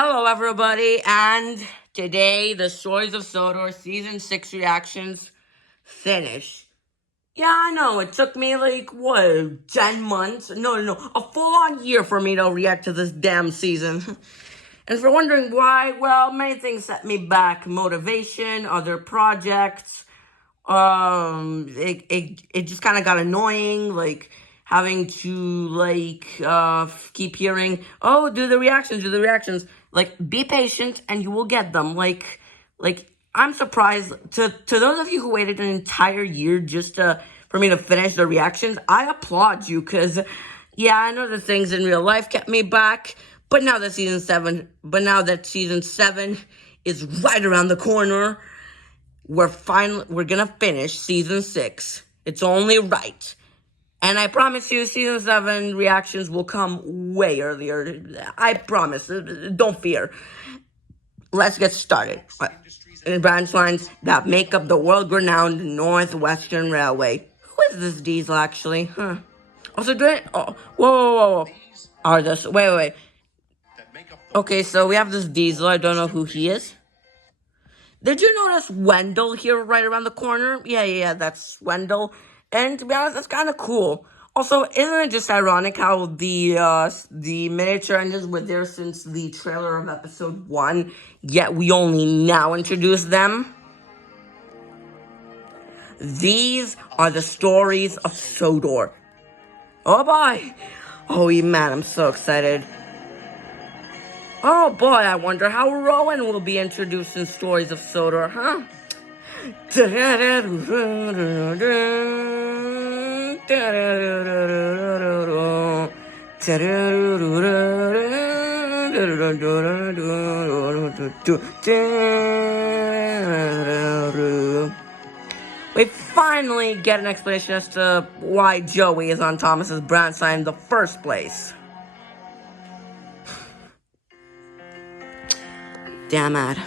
Hello, everybody, and today the Stories of Sodor Season 6 reactions finish. Yeah, I know, it took me 10 months? No, a full-on year for me to react to this damn season. And if you're wondering why, well, many things set me back. Motivation, other projects, it just kind of got annoying, having to keep hearing, oh, do the reactions. Be patient and you will get them. I'm surprised to those of you who waited an entire year just for me to finish the reactions. I applaud you, because yeah, I know the things in real life kept me back, but now that season 7 is right around the corner, we're gonna finish season 6. It's only right. And I promise you, season 7 reactions will come way earlier. I promise. Don't fear. Let's get started. In branch lines that make up the world-renowned Northwestern Railway. Who is this Diesel, actually? Huh. Also, whoa. Wait. Okay, so we have this Diesel. I don't know who he is. Did you notice Wendell here right around the corner? Yeah, that's Wendell. And to be honest, that's kind of cool. Also, isn't it just ironic how the miniature engines were there since the trailer of episode 1, yet we only now introduce them? These are the stories of Sodor. Oh boy! Oh man, I'm so excited. Oh boy, I wonder how Rowan will be introduced in Stories of Sodor, huh? We finally get an explanation as to why Joey is on Thomas's brand sign in the first place. Damn it.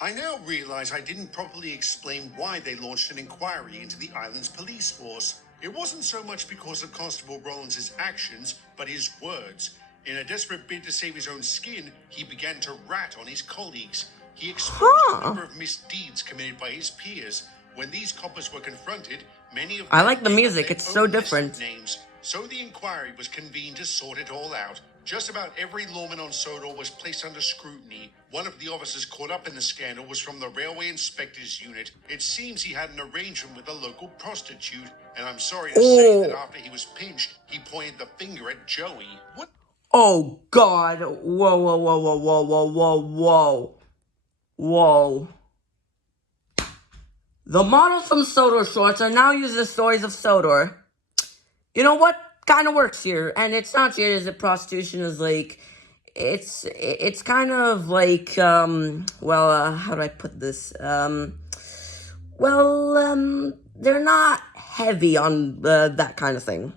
I now realize I didn't properly explain why they launched an inquiry into the island's police force. It wasn't so much because of Constable Rollins' actions, but his words. In a desperate bid to save his own skin, he began to rat on his colleagues. He exposed a number of misdeeds committed by his peers. When these coppers were confronted, many of them I like the music, it's so different. Names. So the inquiry was convened to sort it all out. Just about every lawman on Sodor was placed under scrutiny. One of the officers caught up in the scandal was from the Railway Inspector's Unit. It seems he had an arrangement with a local prostitute, and I'm sorry to say that after he was pinched, he pointed the finger at Joey. What? Oh, God. Whoa. The models from Sodor shorts are now using the Stories of Sodor. You know what? Kind of works here, and it's not serious that prostitution is it's kind of how do I put this? They're not heavy on that kind of thing.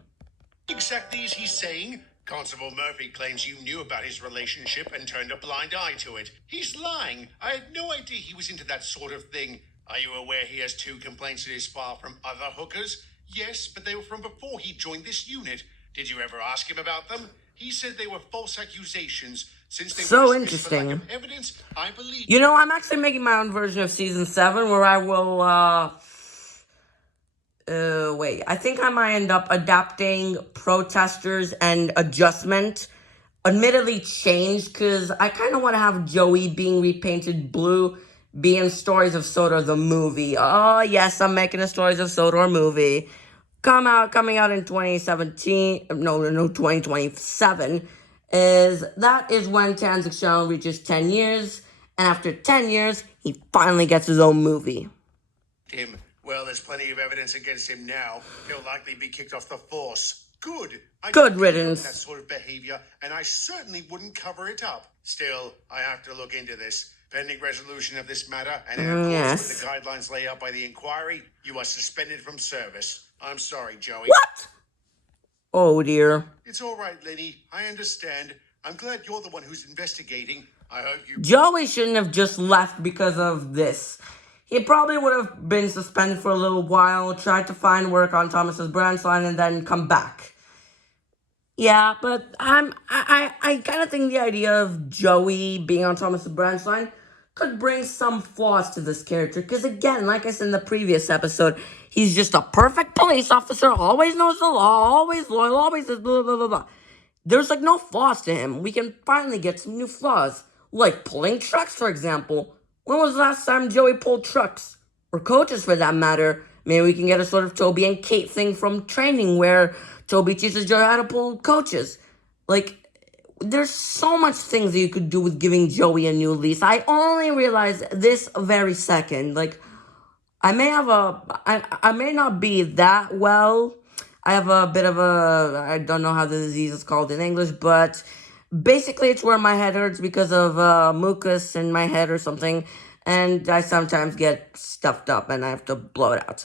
Exactly as he's saying. Constable Murphy claims you knew about his relationship and turned a blind eye to it. He's lying. I had no idea he was into that sort of thing. Are you aware he has 2 complaints in his file from other hookers? Yes, but they were from before he joined this unit. Did you ever ask him about them? He said they were false accusations. Since they so were interesting. For lack of evidence, I believe. You know, I'm actually making my own version of season 7 where I will I think I might end up adapting protesters and adjustment. Admittedly changed, because I kind of want to have Joey being repainted blue be in Stories of Sodor the movie. Oh, yes, I'm making a Stories of Sodor movie. Coming out in 2017, 2027, that is when Tanzik's channel reaches 10 years, and after 10 years, he finally gets his own movie. Him. Well, there's plenty of evidence against him now. He'll likely be kicked off the force. Good. Good riddance. That sort of behavior, and I certainly wouldn't cover it up. Still, I have to look into this. Pending resolution of this matter, and in accordance with the guidelines laid out by the inquiry, you are suspended from service. I'm sorry, Joey. What? Oh, dear. It's all right, Lenny. I understand. I'm glad you're the one who's investigating. I hope you... Joey shouldn't have just left because of this. He probably would have been suspended for a little while, tried to find work on Thomas's branch line, and then come back. Yeah, but I kind of think the idea of Joey being on Thomas the Branch Line could bring some flaws to this character. Because again, like I said in the previous episode, he's just a perfect police officer, always knows the law, always loyal, always this blah blah blah blah. There's like no flaws to him. We can finally get some new flaws, like pulling trucks, for example. When was the last time Joey pulled trucks? Or coaches, for that matter? Maybe we can get a sort of Toby and Kate thing from training where Toby teaches Joey how to pull coaches. Like, there's so much things that you could do with giving Joey a new lease. I only realized this very second. Like, I may not be that well. I have a bit of I don't know how the disease is called in English, but basically it's where my head hurts because of mucus in my head or something, and I sometimes get stuffed up and I have to blow it out.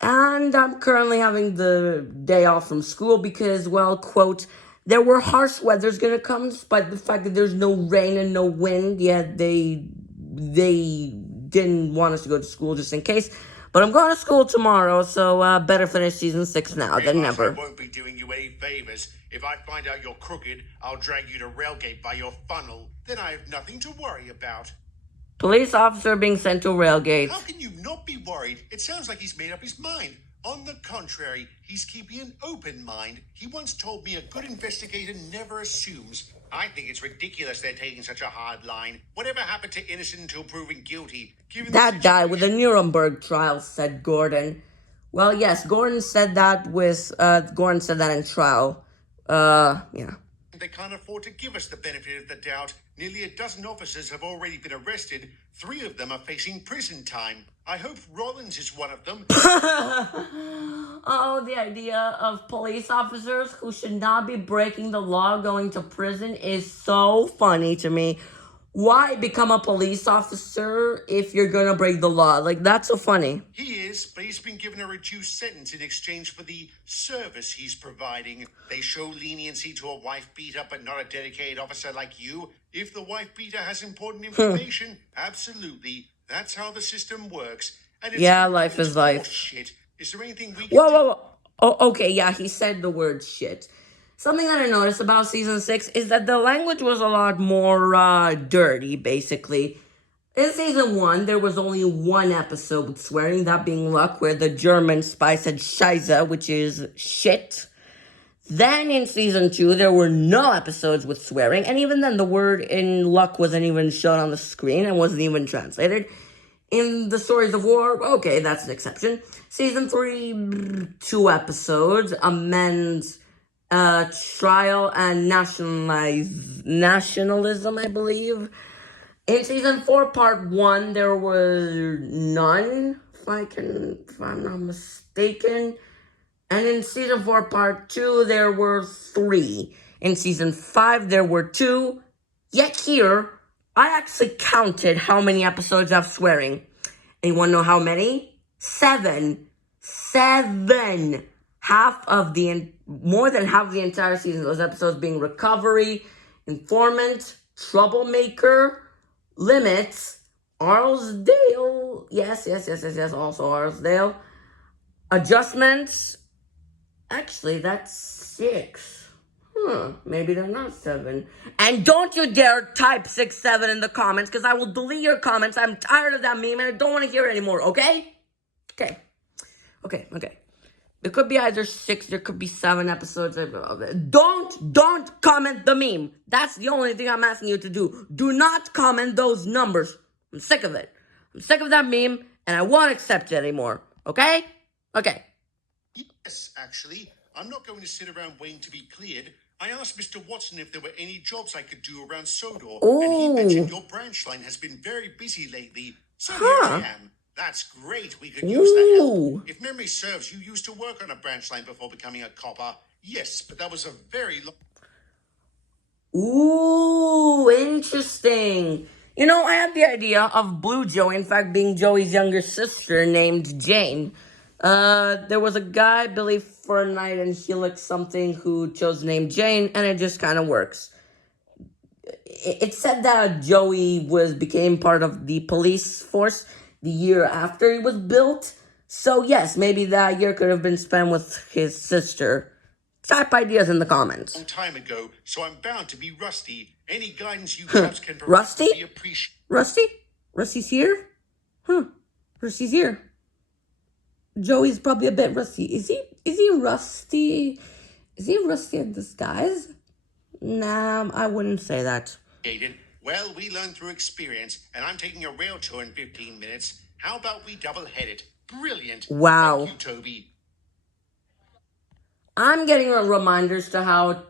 And I'm currently having the day off from school because, well, quote, there were harsh weather's gonna come despite the fact that there's no rain and no wind. Yet they didn't want us to go to school just in case. But I'm going to school tomorrow, so better finish season 6 now than never. I won't be doing you any favors. If I find out you're crooked, I'll drag you to Railgate by your funnel. Then I have nothing to worry about. Police officer being sent to Railgate. How can you not be worried? It sounds like he's made up his mind. On the contrary, he's keeping an open mind. He once told me a good investigator never assumes. I think it's ridiculous they're taking such a hard line. Whatever happened to innocent until proven guilty? That guy with the Nuremberg trial, said Gordon. Well, yes, Gordon said that in trial. Yeah. They can't afford to give us the benefit of the doubt. Nearly a dozen officers have already been arrested. 3 of them are facing prison time. I hope Rollins is one of them. Oh, the idea of police officers who should not be breaking the law going to prison is so funny to me. Why become a police officer if you're gonna break the law? Like, that's so funny. He is, but he's been given a reduced sentence in exchange for the service he's providing. They show leniency to a wife beater, but not a dedicated officer like you. If the wife beater has important information, absolutely. That's how the system works. And it's life is life. Shit. Is there anything we can Whoa. Oh, okay, yeah, he said the word shit. Something that I noticed about season 6 is that the language was a lot more dirty, basically. In season 1, there was only one episode with swearing, that being Luck, where the German spy said Scheiße, which is shit. Then in season 2, there were no episodes with swearing, and even then the word in Luck wasn't even shown on the screen and wasn't even translated. In the Stories of War, okay, that's an exception. Season 3, 2 episodes, amends trial and nationalism, I believe. In season 4, part 1, there were none, if I'm not mistaken. And in season 4, part 2, there were 3. In season 5, there were 2. Yet here, I actually counted how many episodes have swearing. And you want to know how many? 7. 7. More than half of the entire season. Those episodes being Recovery, Informant, Troublemaker, Limits, Arlesdale. Yes. Also Arlesdale. Adjustments. Actually, that's 6. Maybe they're not 7. And don't you dare type 6, 7 in the comments, because I will delete your comments. I'm tired of that meme and I don't want to hear it anymore, okay? Okay. There could be either 6, there could be 7 episodes. Don't comment the meme. That's the only thing I'm asking you to do. Do not comment those numbers. I'm sick of it. I'm sick of that meme, and I won't accept it anymore. Okay? Okay. Yes, actually. I'm not going to sit around waiting to be cleared. I asked Mr. Watson if there were any jobs I could do around Sodor, and he mentioned your branch line has been very busy lately. So here I am. That's great. We could use the help. If memory serves, you used to work on a branch line before becoming a copper. Yes, but that was a very long... Ooh, interesting. You know, I had the idea of Blue Joey, in fact, being Joey's younger sister named Jane. There was a guy, Billy Fernite and Helix something, who chose the name Jane, and it just kind of works. It said that Joey became part of the police force the year after he was built. So yes, maybe that year could have been spent with his sister. Type ideas in the comments. Long time ago, so I'm bound to be rusty. Any guidance you chaps can provide Rusty? would be appreciated. Rusty? Rusty's here? Rusty's here. Joey's probably a bit rusty. Is he rusty? Is he rusty in disguise? Nah, I wouldn't say that. Well, we learn through experience, and I'm taking a rail tour in 15 minutes. How about we double-head it? Brilliant. Wow. Thank you, Toby. I'm getting reminders to how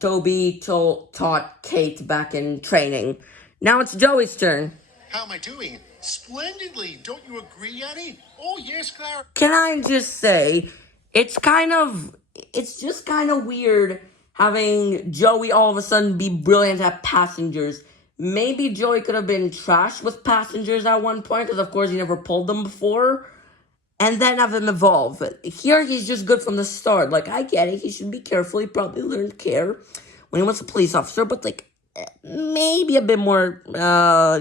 Toby taught Kate back in training. Now it's Joey's turn. How am I doing? Splendidly. Don't you agree, Annie? Oh, yes, Clara. Can I just say, it's just kind of weird having Joey all of a sudden be brilliant at passengers. Maybe Joey could have been trash with passengers at one point, because of course he never pulled them before, and then have him evolve. Here he's just good from the start. Like, I get it, he should be careful, he probably learned care when he was a police officer, but like, maybe a bit more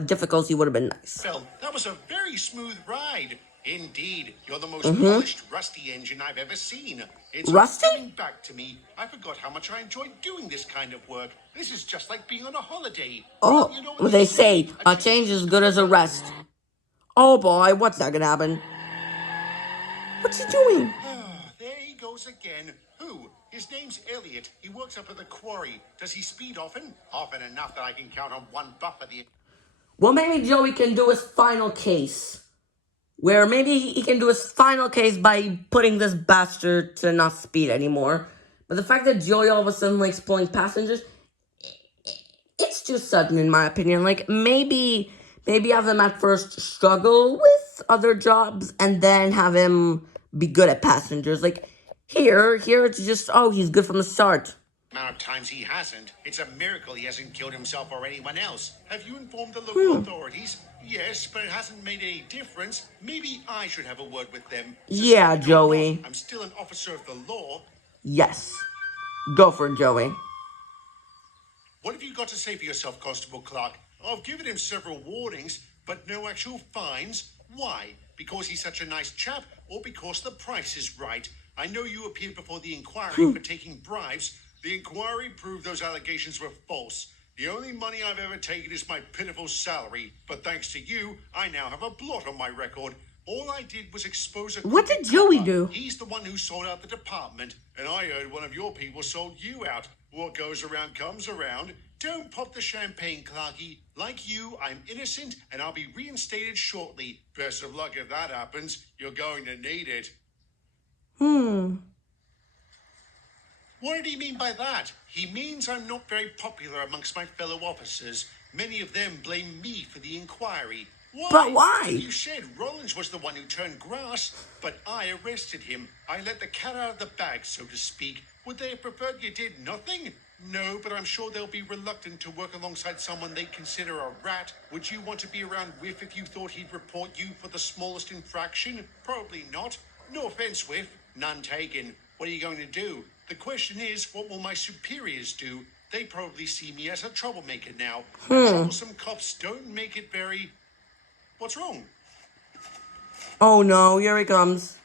difficulty would have been nice. Well, that was a very smooth ride. Indeed, you're the most polished rusty engine I've ever seen. It's Rusty? coming back to me. I forgot how much I enjoyed doing this kind of work. This is just like being on a holiday. Oh, Well, you know what they say, a change is good as a rest. Oh boy, what's that gonna happen? What's he doing? There he goes again. Who? His name's Elliot. He works up at the quarry. Does he speed often? Often enough that I can count on one buff at the... Well, maybe Joey can do his final case. Where maybe he can do his final case by putting this bastard to not speed anymore. But the fact that Joey all of a sudden likes pulling passengers, it's too sudden in my opinion. Like, maybe have him at first struggle with other jobs and then have him be good at passengers. Like, here it's just, oh, he's good from the start. Amount of times he hasn't. It's a miracle he hasn't killed himself or anyone else. Have you informed the local authorities? Yes, but it hasn't made any difference. Maybe I should have a word with them. Yeah, Joey. I'm still an officer of the law. Yes. Go for it, Joey. What have you got to say for yourself, Constable Clark? I've given him several warnings, but no actual fines. Why? Because he's such a nice chap, or because the price is right? I know you appeared before the inquiry for taking bribes. The inquiry proved those allegations were false. The only money I've ever taken is my pitiful salary. But thanks to you, I now have a blot on my record. All I did was expose a... What did Joey do? He's the one who sold out the department, and I heard one of your people sold you out. What goes around comes around. Don't pop the champagne, Clarky. Like you, I'm innocent, and I'll be reinstated shortly. Best of luck if that happens. You're going to need it. What did he mean by that? He means I'm not very popular amongst my fellow officers. Many of them blame me for the inquiry. Why? But why? You said Rollins was the one who turned grass, but I arrested him. I let the cat out of the bag, so to speak. Would they have preferred you did nothing? No, but I'm sure they'll be reluctant to work alongside someone they consider a rat. Would you want to be around Whiff if you thought he'd report you for the smallest infraction? Probably not. No offense, Whiff. None taken. What are you going to do? The question is, what will my superiors do? They probably see me as a troublemaker now. And troublesome cops don't make it very... What's wrong? Oh no, here he comes.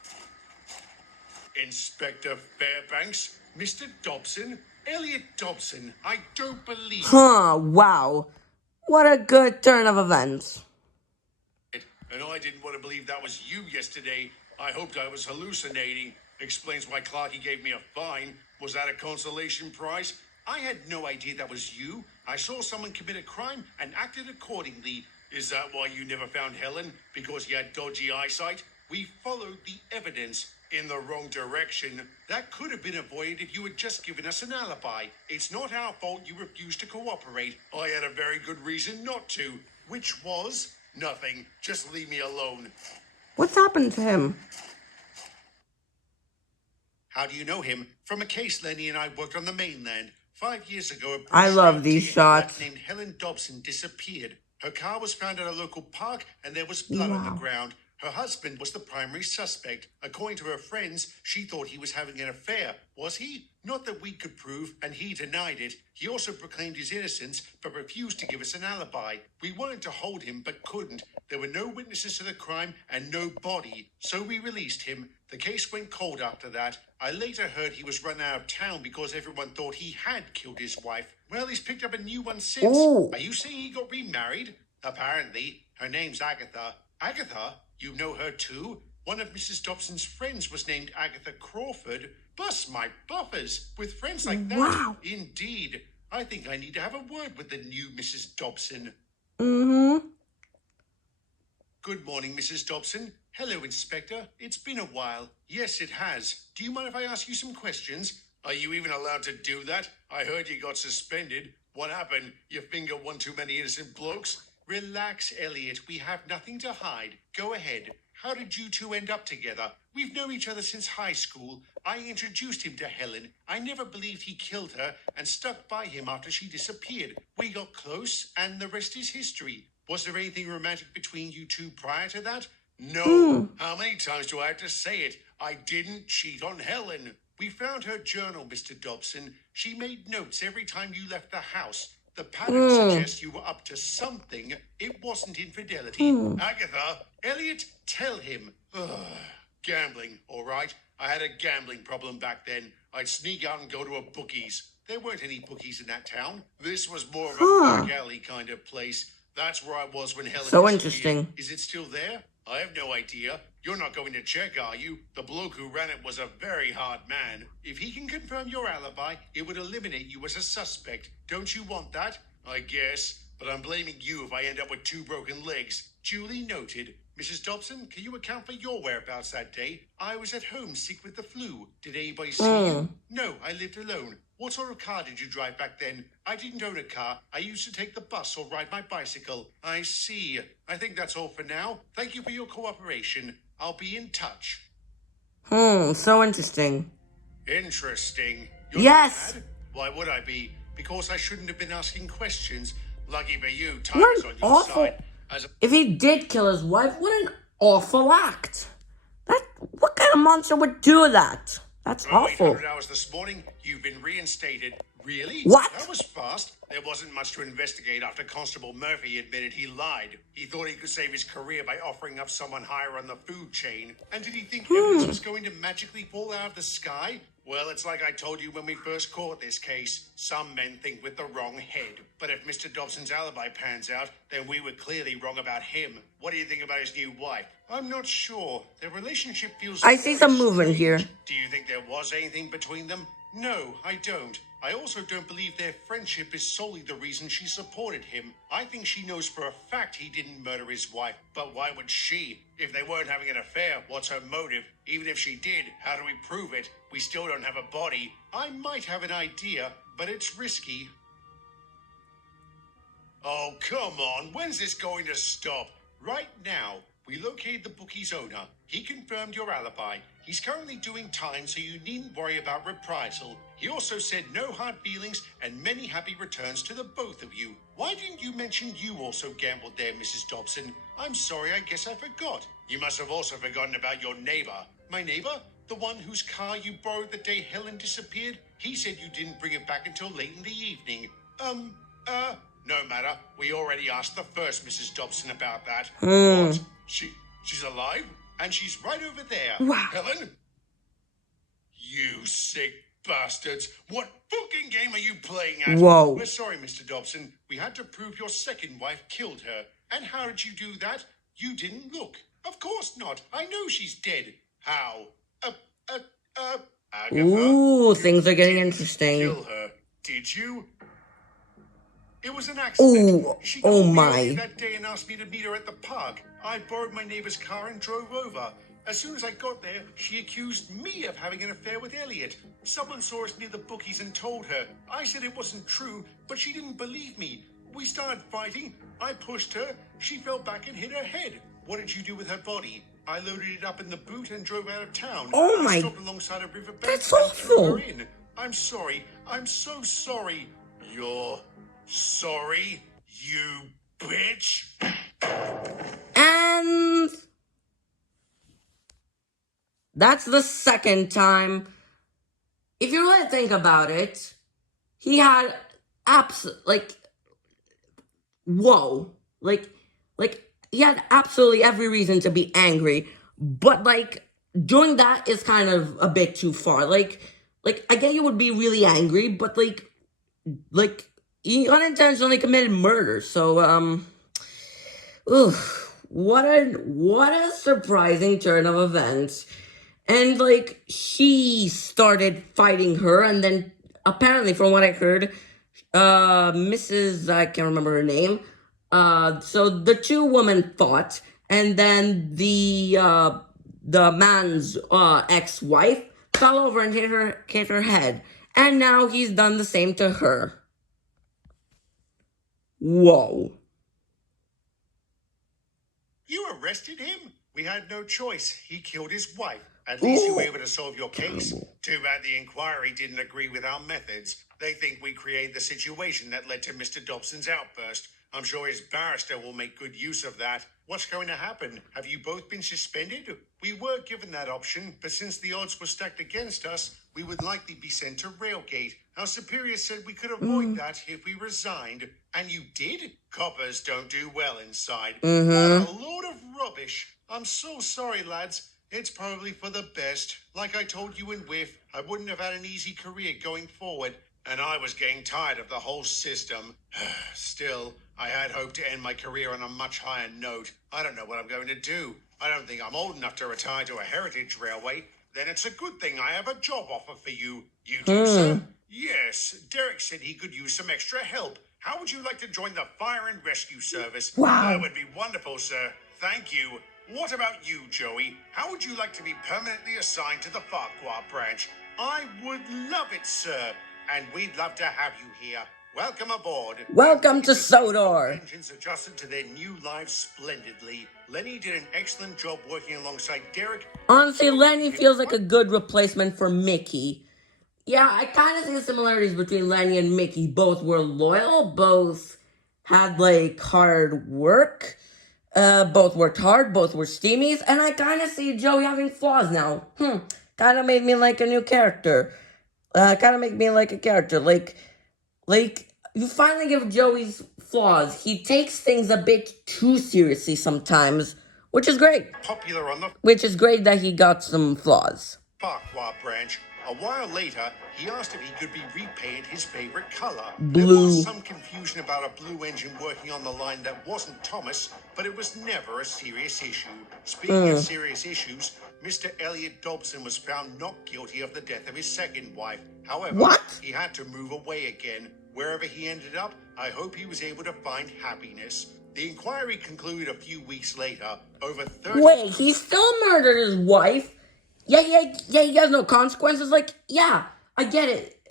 Inspector Fairbanks? Mr. Dobson? Elliot Dobson? I don't believe... Wow. What a good turn of events. And I didn't want to believe that was you yesterday. I hoped I was hallucinating. Explains why Clarky gave me a fine. Was that a consolation prize? I had no idea that was you. I saw someone commit a crime and acted accordingly. Is that why you never found Helen? Because he had dodgy eyesight? We followed the evidence in the wrong direction. That could have been avoided if you had just given us an alibi. It's not our fault you refused to cooperate. I had a very good reason not to, which was nothing. Just leave me alone. What's happened to him? How do you know him? From a case Lenny and I worked on the mainland. 5 years ago, a I love these shots. named Helen Dobson disappeared. Her car was found at a local park, and there was blood on the ground. Her husband was the primary suspect. According to her friends, she thought he was having an affair. Was he? Not that we could prove, and he denied it. He also proclaimed his innocence, but refused to give us an alibi. We wanted to hold him, but couldn't. There were no witnesses to the crime and no body, so we released him. The case went cold after that. I later heard he was run out of town because everyone thought he had killed his wife. Well, he's picked up a new one since. Ooh. Are you saying he got remarried? Apparently. Her name's Agatha. Agatha? You know her too? One of Mrs. Dobson's friends was named Agatha Crawford. Bust my buffers. With friends like that? Wow. Indeed. I think I need to have a word with the new Mrs. Dobson. Mm-hmm. Good morning, Mrs. Dobson. Hello, Inspector. It's been a while. Yes, it has. Do you mind if I ask you some questions? Are you even allowed to do that? I heard you got suspended. What happened? You fingered one too many innocent blokes? Relax, Elliot. We have nothing to hide. Go ahead. How did you two end up together? We've known each other since high school. I introduced him to Helen. I never believed he killed her and stuck by him after she disappeared. We got close, and the rest is history. Was there anything romantic between you two prior to that? No. How many times do I have to say it? I didn't cheat on Helen. We found her journal, Mr. Dobson. She made notes every time you left the house. The pattern suggests you were up to something. It wasn't infidelity. Agatha, Elliot, tell him. Ugh. Gambling, all right? I had a gambling problem back then. I'd sneak out and go to a bookies. There weren't any bookies in that town. This was more of a back alley kind of place. That's where I was when Helen So disappeared. interesting. Is it still there? I have no idea. You're not going to check, are you? The bloke who ran it was a very hard man. If he can confirm your alibi, it would eliminate you as a suspect. Don't you want that? I guess. But I'm blaming you if I end up with 2 broken legs. Duly noted. Mrs. Dobson, can you account for your whereabouts that day? I was at home sick with the flu. Did anybody see you? No, I lived alone. What sort of car did you drive back then? I didn't own a car. I used to take the bus or ride my bicycle. I see. I think that's all for now. Thank you for your cooperation. I'll be in touch. So interesting. Interesting. You're Yes. mad? Why would I be? Because I shouldn't have been asking questions. Lucky for you, time What is an on your awful... side. If he did kill his wife, what an awful act. What kind of monster would do that? That's awful. 800 hours this morning, you've been reinstated. Really? What? That was fast. There wasn't much to investigate after Constable Murphy admitted he lied. He thought he could save his career by offering up someone higher on the food chain. And did he think evidence was going to magically fall out of the sky? Well, it's like I told you when we first caught this case. Some men think with the wrong head. But if Mr. Dobson's alibi pans out, then we were clearly wrong about him. What do you think about his new wife? I'm not sure. Their relationship feels I see very some movement strange. here. Do you think there was anything between them? No, I don't. I also don't believe their friendship is solely the reason she supported him. I think she knows for a fact he didn't murder his wife. But why would she? If they weren't having an affair, what's her motive? Even if she did, how do we prove it? We still don't have a body. I might have an idea, but it's risky. Oh, come on. When's this going to stop? Right now. We located the bookie's owner. He confirmed your alibi. He's currently doing time, so you needn't worry about reprisal. He also said no hard feelings and many happy returns to the both of you. Why didn't you mention you also gambled there, Mrs. Dobson? I'm sorry, I guess I forgot. You must have also forgotten about your neighbor. My neighbor? The one whose car you borrowed the day Helen disappeared? He said you didn't bring it back until late in the evening. No matter. We already asked the first Mrs. Dobson about that. What? She's alive? And she's right over there. Wow. Helen? You sick bastards. What fucking game are you playing at? Whoa. We're sorry, Mr. Dobson. We had to prove your second wife killed her. And how did you do that? You didn't look. Of course not. I know she's dead. How? Agatha? Ooh, things are getting Didn't interesting. kill her, did you? It was an accident. Ooh, She oh called me my. earlier that day and asked me to meet her at the park. I borrowed my neighbor's car and drove over. As soon as I got there, she accused me of having an affair with Elliot. Someone saw us near the bookies and told her. I said it wasn't true, but she didn't believe me. We started fighting. I pushed her. She fell back and hit her head. What did you do with her body? I loaded it up in the boot and drove out of town. Oh I my- stopped alongside a riverbank That's and threw awful. her in. I'm sorry. I'm so sorry. You're sorry, you bitch? And That's the second time. If you really think about it, he had whoa, like he had absolutely every reason to be angry, but like doing that is kind of a bit too far. Like I get you would be really angry, but like he unintentionally committed murder. So oof, what a surprising turn of events. And like she started fighting her, and then apparently, from what I heard, Mrs. I can't remember her name. So the two women fought, and then the man's ex-wife fell over and hit her head, and now he's done the same to her. Whoa. You arrested him? We had no choice. He killed his wife. At least you were Ooh. able to solve your case. Too bad the inquiry didn't agree with our methods. They think we created the situation that led to Mr. Dobson's outburst. I'm sure his barrister will make good use of that. What's going to happen? Have you both been suspended? We were given that option, but since the odds were stacked against us, we would likely be sent to Railgate. Our superiors said we could avoid that if we resigned. And you did? Coppers don't do well inside. What a load of rubbish. I'm so sorry, lads. It's probably for the best. Like I told you in Whiff, I wouldn't have had an easy career going forward. And I was getting tired of the whole system. Still, I had hoped to end my career on a much higher note. I don't know what I'm going to do. I don't think I'm old enough to retire to a heritage railway. Then it's a good thing I have a job offer for you. You do, sir? Yes, Derek said he could use some extra help. How would you like to join the Fire and Rescue Service? Wow. That would be wonderful, sir. Thank you. What about you, Joey? How would you like to be permanently assigned to the Farquhar branch? I would love it, sir. And we'd love to have you here. Welcome aboard. Welcome to Sodor. Engines adjusted to their new lives splendidly. Lenny did an excellent job working alongside Derek. Honestly, Lenny feels like a good replacement for Mickey. Yeah, I kind of see the similarities between Lenny and Mickey. Both were loyal, both had like hard work, both worked hard, both were steamies, and I kind of see Joey having flaws now. Kind of made me like a new character. Kind of make me like a character. Like you finally give Joey's flaws. He takes things a bit too seriously sometimes, which is great. Popular on the Which is great that he got some flaws. Farquhar branch. A while later, he asked if he could be repainted his favorite color. Blue. There was some confusion about a blue engine working on the line that wasn't Thomas, but it was never a serious issue. Speaking of serious issues, Mr. Elliot Dobson was found not guilty of the death of his second wife. However, What? he had to move away again. Wherever he ended up, I hope he was able to find happiness. The inquiry concluded a few weeks later. Over 30... Wait, he still murdered his wife? Yeah, he has no consequences? Like, yeah, I get it.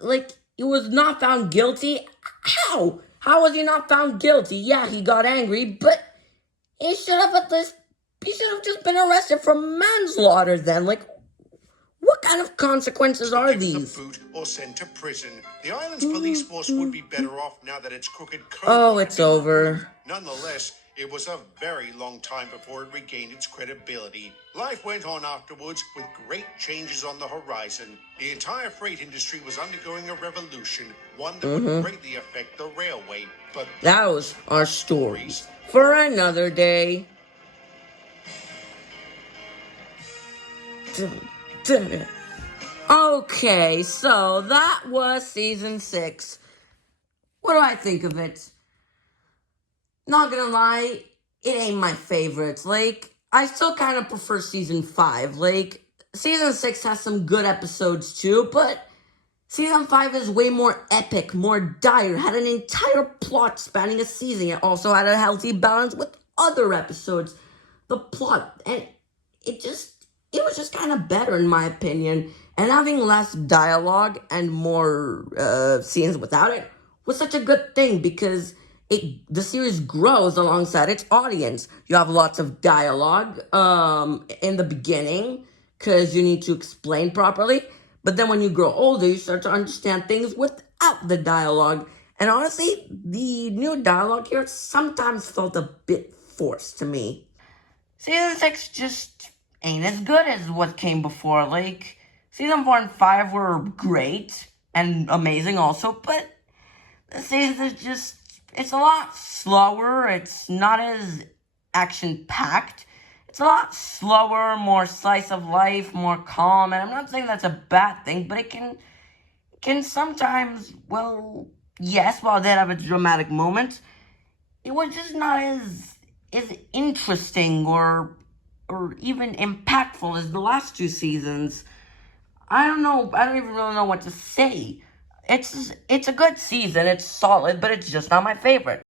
Like, he was not found guilty? How? How was he not found guilty? Yeah, he got angry, but he should have just been arrested for manslaughter then. Like, what kind of consequences are given the these? boot or sent to prison. The island's police force would be better off now that its crooked code. Oh, had it's been over. removed. Nonetheless, it was a very long time before it regained its credibility. Life went on afterwards with great changes on the horizon. The entire freight industry was undergoing a revolution, one that would greatly affect the railway. But Those are stories for another day. Okay, so that was season 6. What do I think of it? Not gonna lie, it ain't my favorite. Like, I still kind of prefer season 5. Like, season 6 has some good episodes too, but season 5 is way more epic, more dire, had an entire plot spanning a season. It also had a healthy balance with other episodes. The plot, and it was just kind of better in my opinion. And having less dialogue and more scenes without it was such a good thing because the series grows alongside its audience. You have lots of dialogue in the beginning because you need to explain properly. But then when you grow older, you start to understand things without the dialogue. And honestly, the new dialogue here sometimes felt a bit forced to me. Season 6 just ain't as good as what came before. Like, season 4 and 5 were great and amazing also, but this season is just, it's a lot slower. It's not as action-packed. It's a lot slower, more slice of life, more calm, and I'm not saying that's a bad thing, but it can sometimes, well, yes, while they have a dramatic moment, it was just not as interesting or even impactful as the last two seasons. I don't know. I don't even really know what to say. It's a good season. It's solid, but it's just not my favorite.